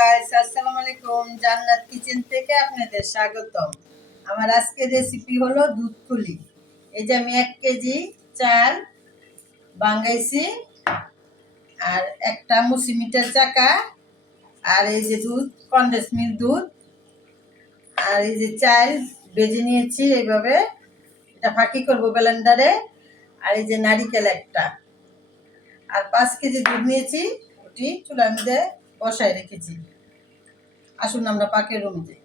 Guys আসসালামু আলাইকুম। জান্নাত কিচেন থেকে আপনাদের স্বাগতম। আমার আজকের রেসিপি হলো দুধ পুলি এই যে আমি এক কেজি চাল বাঙ্গাইছি আর একটা মুসি মিটার চাকা, আর এই যে দুধ, কন্ডেন্স মিল্ক দুধ, আর এই যে চাল বেজে নিয়েছি এইভাবে। এটা ফাঁকি করব ব্লেন্ডারে আর এই যে নারিকেল একটা। আর পাঁচ কেজি দুধ নিয়েছি ওটি চুলার মধ্যে বসায় রেখেছি। আসুন আমরা পাকের রুমে যাই।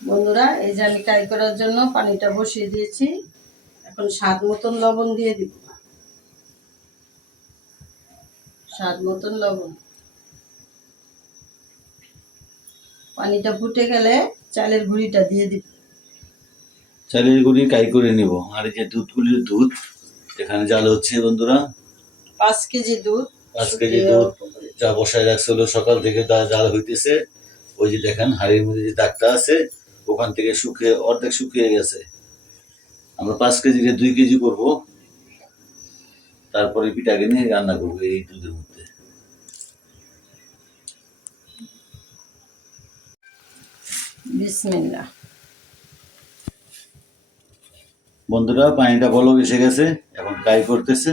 বন্ধুরা এই যে আমি কারি করার জন্য পানিটা বসিয়ে দিয়েছি। এখন স্বাদ মতন লবণ দিয়ে দিব। স্বাদ মতন লবণ। পানিটা ফুটে গেলে চালের গুঁড়িটা দিয়ে দিব। চালের গুঁড়ি কাই করে নিব। আর যে দুধগুলির দুধ এখানে জাল হচ্ছে বন্ধুরা। পাঁচ কেজি দুধ। পাঁচ কেজি দুধ যা বসায় রাখছিল সকাল থেকে যা জাল হইতেছে ওই যে দেখেন হাড়ির মধ্যে যে দাগটা আছে ওখান থেকে শুকিয়ে অর্ধেক শুকিয়ে গেছে। আমরা পাঁচ কেজিকে দুই কেজি করব। তারপরে পিঠাকে নিয়ে রান্না করব এই দুধের মধ্যে। বিসমিল্লাহ। বন্ধুরা পানিটা বলক এসে গেছে এখন কাই করতেছে।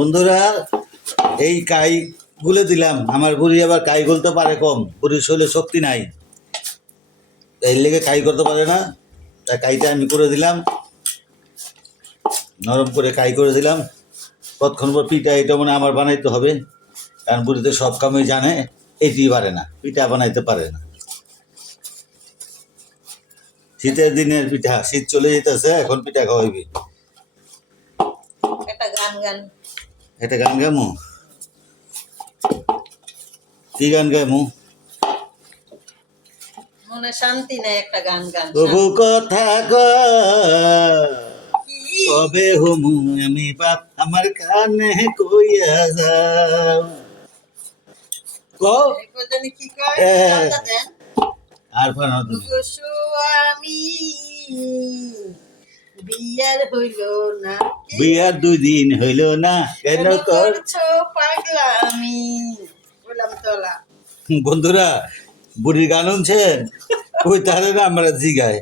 বন্ধুরা, এই কাই গুলে দিলাম। আমার বুড়ি আবার কাই গুলতে পারে কম। বুড়ির শরীরে শক্তি নাই। এই লেগে কাই করতে পারে না। তাই কাইটা আমি করে দিলাম। নরম করে কাই করে দিলাম। কতক্ষণ পর পিঠা এটা মানে আমার বানাইতে হবে। কারণ বুড়িতে সব কামই জানে, এটি পারে না। পিঠা বানাইতে পারে না। শীতের দিনের পিঠা, শীত চলে যেতেছে এখন পিঠা খাওয়াইবি। একটা গান গান। এটা গান গামু কি গান গামু মনে শান্তি নেই একটা গান গান তবু কথা কি? কবে হুমু আমি বাপ আমার কানে কইয়া যাও। ক কি কয়? দেন। আর পারো না তুমি। গো স্বামী বিয়ার হইল না। বিয়ার দুই দিন হইল না কেন করছ পাগলামি বললাম তোলা। বন্ধুরা বুড়ির গান শুনছেন? ওই তাহলে না আমরা জিগায়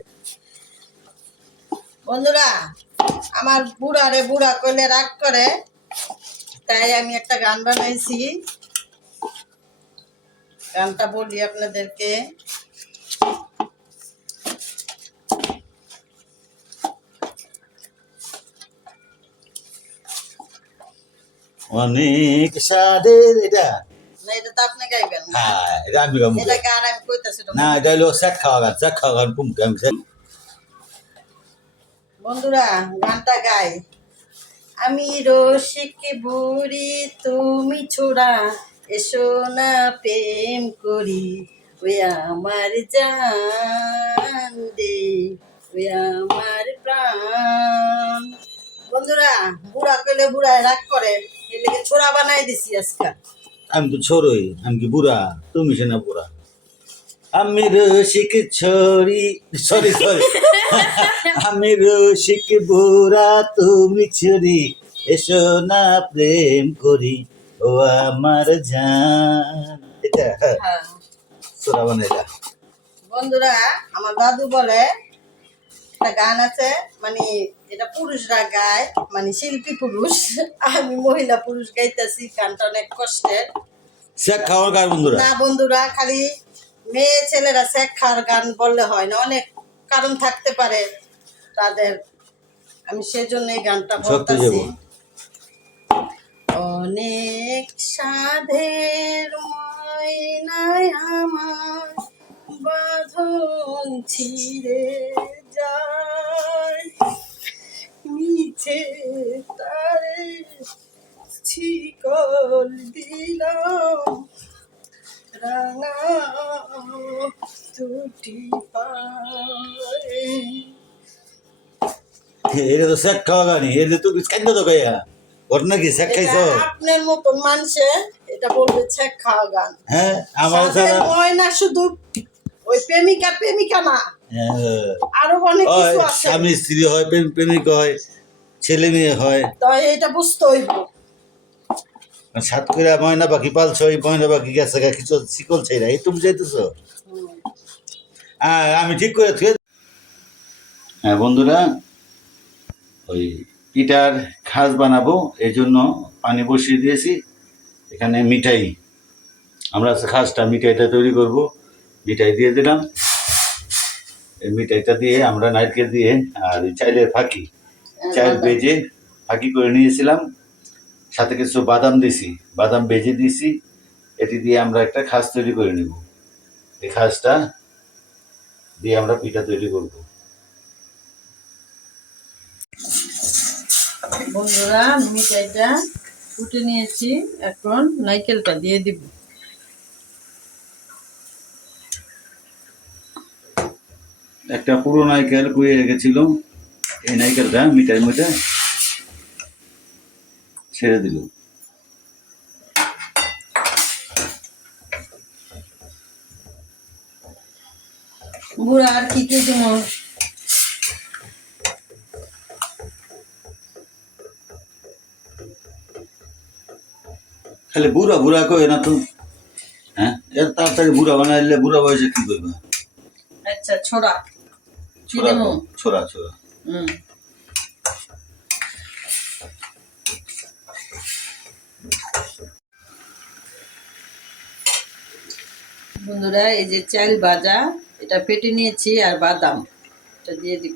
বন্ধুরা আমার বুড়া রে বুড়া কইলে রাগ করে তাই আমি একটা গান বানাইছি। গানটা বলি আপনাদেরকে। অনেক সাদের এটা? না এটা। হ্যাঁ আমি হলো খাওয়া গান। খাওয়া গান বন্ধুরা গানটা গাই। আমি রসিক বুড়ি তুমি ছোড়া এসো না প্রেম করি। ওই আমার জান দে ওই আমার প্রাণ। বন্ধুরা বুড়া কইলে বুড়ায় রাগ করে এর লেগে ছোড়া বানাই দিছি আজকে। আমি তো ছোড়ই আমি কি বুড়া? তুমি সে না বুড়া। আমি রসিক ছড়ি সরি সরি। আমি রসিক বুড়া তুমি ছড়ি এসো না প্রেম করি ও আমার জান। এটা হ্যাঁ হ্যাঁ। সোরা বানাইলা বন্ধুরা আমার দাদু বলে একটা গান আছে মানে এটা পুরুষরা গায় মানে শিল্পী পুরুষ আমি মহিলা পুরুষ গাইতেছি গানটা অনেক কষ্টের। শেখ খাওয়ার গান বন্ধুরা? না বন্ধুরা খালি মেয়ে ছেলেরা শেখ খাওয়ার গান বললে হয় না অনেক কারণ থাকতে পারে তাদের। আমি সেজন্য এই গানটা বলতেছি। অনেক সাধের ময়নায় আমার বাঁধন ছিঁড়ে এটা তো শেখ খাওয়া গানি এটা তো কান্দা তো গাইয়া ওর নাকি শেখ খাইছ? আপনার মতন মানুষে এটা বলবে ছেক খাওয়া গান। হ্যাঁ আমার ছাড়া ময়না শুধু ওই প্রেমিকা প্রেমিকা না। হ্যাঁ। আরও অনেক কিছু আছে। স্বামী স্ত্রী হয় প্রেম প্রেমিক হয় ছেলে মেয়ে হয়। তো এটা বুঝতে হইব। সাত করে ময়না পাখি পালছ ওই ময়না পাখি গেছে গা কিছু শিকল চাই এই তুমি যাইতেছ? হ্যাঁ আমি ঠিক করে থুয়ে হ্যাঁ বন্ধুরা ওই পিঠার খাস বানাবো এই জন্য পানি বসিয়ে দিয়েছি। এখানে মিঠাই। আমরা খাসটা মিঠাইটা তৈরি করব। মিঠাই দিয়ে দিলাম। এই মিঠাইটা দিয়ে আমরা নারকেল দিয়ে আর এই চাইলের ফাঁকি চাল বেজে ফাঁকি করে নিয়েছিলাম। সাথে কিছু বাদাম দিছি। বাদাম বেজে দিছি। এটি দিয়ে আমরা একটা খাস তৈরি করে নেব। এই খাসটা দিয়ে আমরা পিঠা তৈরি করব। বন্ধুরা মিঠাইটা ফুটে নিয়েছি। এখন নাইকেলটা দিয়ে দিব। একটা পুরো নাইকেল কুয়ে রেখেছিল। এই নাইকেলটা মিঠাই মধ্যে ছেড়ে দিল। বুড়া আর কি কি দিব? খালি বুড়া বুড়া কয়ে না তো? হ্যাঁ? এর তাড়াতাড়ি বুড়া বানাইলে বুড়া বয়সে কি করবে? আচ্ছা ছোড়া। ছোড়া ছোড়া ছোড়া। হুম। বন্ধুরা এই যে চাল ভাজা এটা পেটে নিয়েছি আর বাদাম এটা দিয়ে দিব।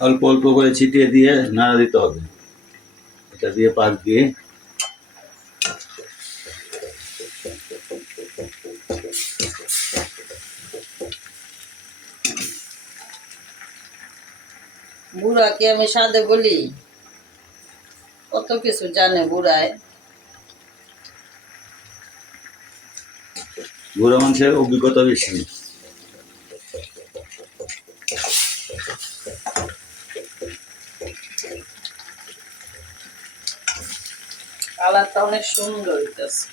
অল্প অল্প করে ছিটিয়ে দিয়ে নাড়া দিতে হবে। এটা দিয়ে পাক দিয়ে বুড়াকে আমি সাদে বলি কত কিছু জানে বুড়ায়। বুড়া মানুষের অভিজ্ঞতা বেশি। কালারটা অনেক সুন্দর হইতেছে।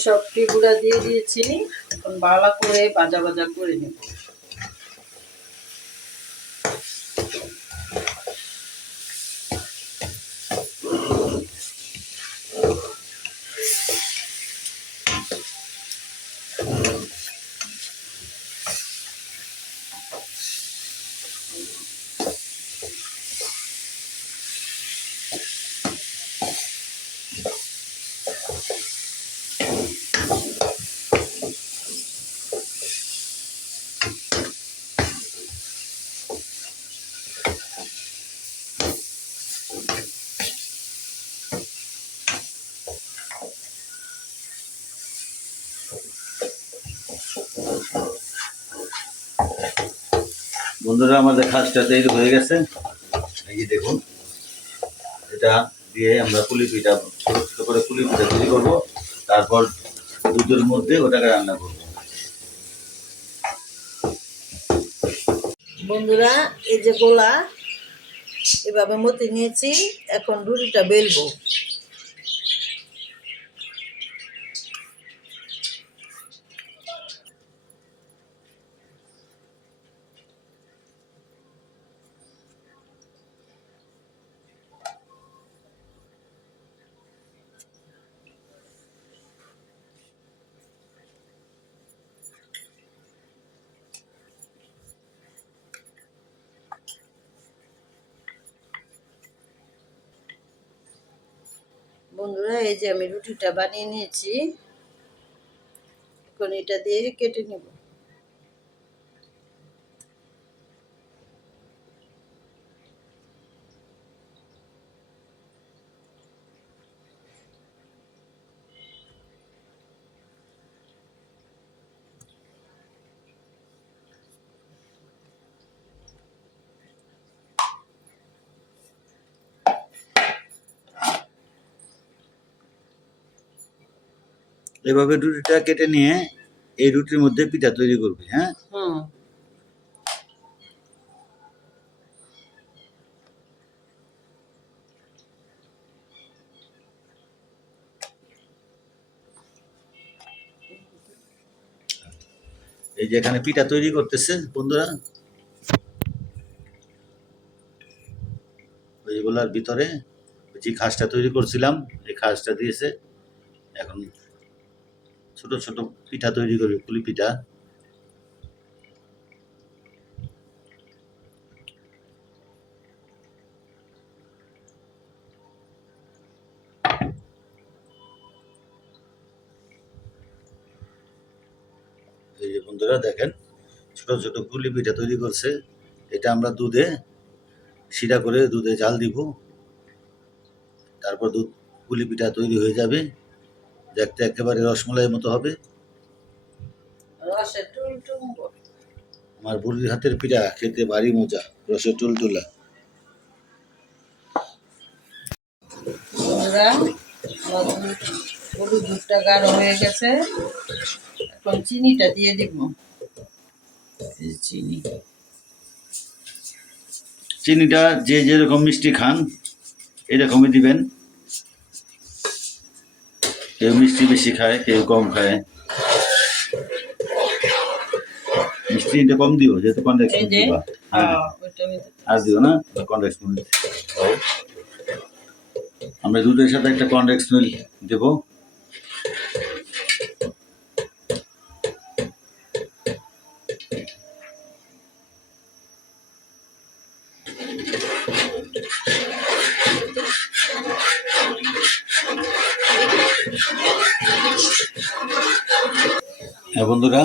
আমি সবটি দিয়ে দিয়েছি এখন বালা করে বাজা বাজা করে নেব। বন্ধুরা, আমাদের খাসটা তৈরি হয়ে গেছে। এই দেখুন, এটা দিয়ে আমরা পুলি পিঠা ছোট ছোট করে পুলি পিঠা তৈরি করব। তারপর দুধের মধ্যে ওটাকে রান্না করব। বন্ধুরা, এই যে গোলা, এভাবে মতে নিয়েছি, এখন রুটিটা বেলবো। বন্ধুরা এই যে আমি রুটিটা বানিয়ে নিয়েছি। এখন এটা দিয়ে কেটে নেব। এভাবে রুটিটা কেটে নিয়ে এই রুটির মধ্যে পিঠা তৈরি করবে হ্যাঁ? এই যে এখানে পিঠা তৈরি করতেছে বন্ধুরা। ওইগুলার ভিতরে যে খাসটা তৈরি করছিলাম এই খাসটা দিয়েছে। এখন ছোট ছোট পিঠা তৈরি করবে, পুলি পিঠা। এই যে বন্ধুরা দেখেন, ছোট ছোট পুলি পিঠা তৈরি করছে। এটা আমরা দুধে শিরা করে দুধে জাল দিব। তারপর দুধ পুলি পিঠা তৈরি হয়ে যাবে। দেখতে একেবারে রসমলাইয়ের মতো হবে। আমার বুড়ির হাতের পিঠা খেতে ভারী মজা রসে টুলটুলা দুধটা গাঢ় হয়ে গেছে। এখন চিনিটা দিয়ে দিব। চিনি। চিনিটা যে যেরকম মিষ্টি খান এরকমই দিবেন। কেউ মিষ্টি বেশি খায় কেউ কম খায়। মিষ্টিটা কম দিও যেহেতু দিবা। হ্যাঁ ওইটা আমি আর দিও না কন্ডেক্স মিল্ক আমরা দুধের সাথে একটা কন্ডেক্স মিল্ক দেবো। হ্যাঁ বন্ধুরা,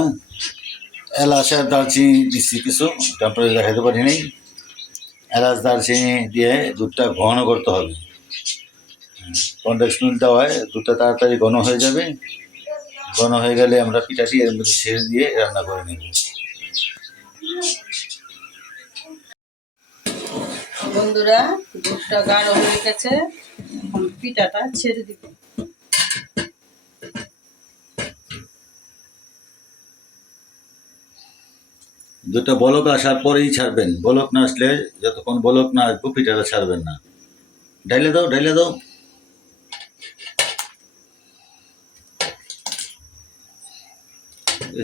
এলাচ আর দারচিনি দিচ্ছি কিছু আপনাদের দেখাতে পারি নাই। এলাচ, দারচিনি দিয়ে দুধটা ঘন করতে হবে। কন্ডেক্স মিল্ক দেওয়ায় দুধটা তাড়াতাড়ি ঘন হয়ে যাবে। ঘন হয়ে গেলে আমরা পিঠাটি এর মধ্যে ছেড়ে দিয়ে রান্না করে নেব। বন্ধুরা, দুধটা গাঢ় হয়ে গেছে। পিঠাটা ছেড়ে দিব। দুধটা বলক আসার পরেই ছাড়বেন। বলক না আসলে যতক্ষণ বলক না আসব পিঠাটা ছাড়বেন না। ডাইলে দাও ডাইলে দাও।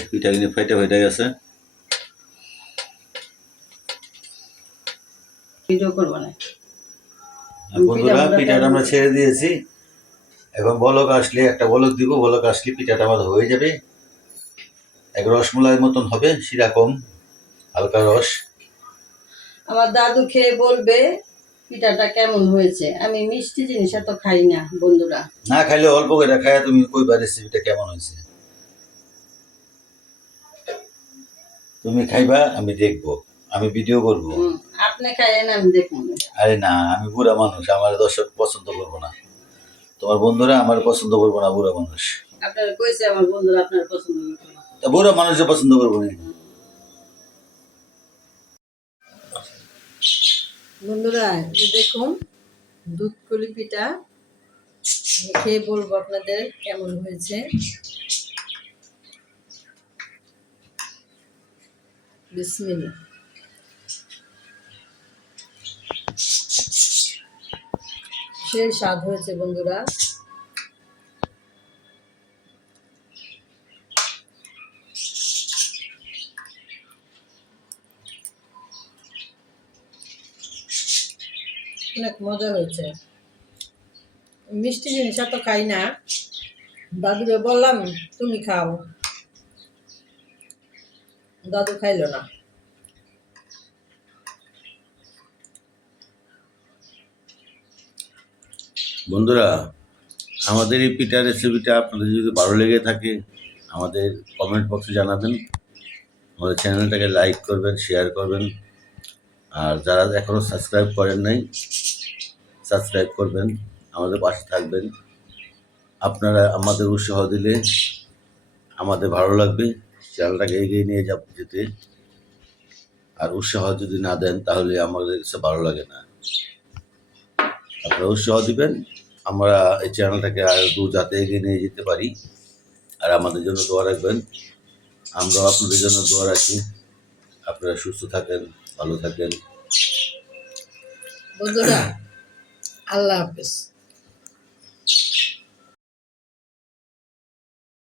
পিঠা কিনে ফাইটে ফাইটে গেছে। বন্ধুরা পিঠাটা আমরা ছেড়ে দিয়েছি। এখন বলক আসলে একটা বলক দিব বলক আসলে পিঠাটা আমাদের হয়ে যাবে। এক রসমলাইয়ের মতন হবে শিরা কম। হালকা রস। আমার দাদু খেয়ে বলবে পিঠাটা কেমন হয়েছে? আমি মিষ্টি জিনিস এত খাই না বন্ধুরা। না খাইলে অল্প করে খায় তুমি কইবা রেসিপিটা কেমন হয়েছে। তুমি খাইবা আমি দেখব। আমি ভিডিও করব। আপনি খাইয়েন আমি দেখব। আরে না আমি বুড়া মানুষ আমার দর্শক পছন্দ করব না। তোমার বন্ধুরা আমার পছন্দ করব না বুড়া মানুষ। আপনার কইছে আমার বন্ধুরা আপনার পছন্দ করবে না। তা বুড়া মানুষ পছন্দ করব না। বন্ধুরা দেখুন দুধ কলিপিটা খেয়ে বলব আপনাদের কেমন হয়েছে। সে স্বাদ হয়েছে বন্ধুরা অনেক মজা হয়েছে। মিষ্টি জিনিস এত খাই না। দাদুকে বললাম, তুমি খাও। দাদু খাইলো না। বন্ধুরা, আমাদের এই পিঠা রেসিপিটা আপনাদের যদি ভালো লেগে থাকে, আমাদের কমেন্ট বক্সে জানাবেন। আমাদের চ্যানেলটাকে লাইক করবেন শেয়ার করবেন। আর যারা এখনও সাবস্ক্রাইব করেন নাই সাবস্ক্রাইব করবেন, আমাদের পাশে থাকবেন। আপনারা আমাদের উৎসাহ দিলে আমাদের ভালো লাগবে। চ্যানেলটাকে এগিয়ে নিয়ে যাব যেতে। আর উৎসাহ যদি না দেন, তাহলে আমাদের কাছে ভালো লাগে না। আপনারা উৎসাহ দিবেন, আমরা এই চ্যানেলটাকে আর দূর যাতে এগিয়ে নিয়ে যেতে পারি। আর আমাদের জন্য দোয়া রাখবেন। আমরাও আপনাদের জন্য দোয়া রাখি। আপনারা সুস্থ থাকেন, ভালো থাকেন। বন্ধুরা Alampes.